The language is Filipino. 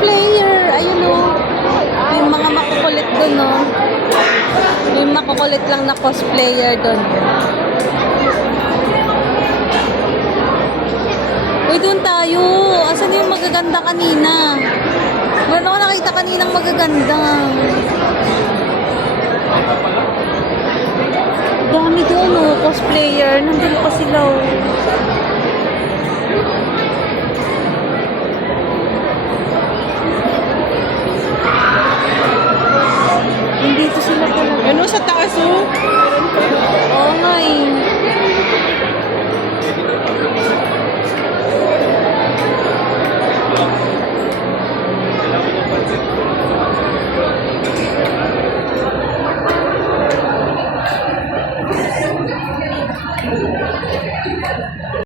cosplayer. Ayun o. May mga makukulit dun o. May makukulit lang na cosplayer dun. Uy, dun tayo. Asan yung magaganda kanina? Meron ako nakita kaninang magaganda. Dami doon, oh, cosplayer. Nandun pa sila, oh.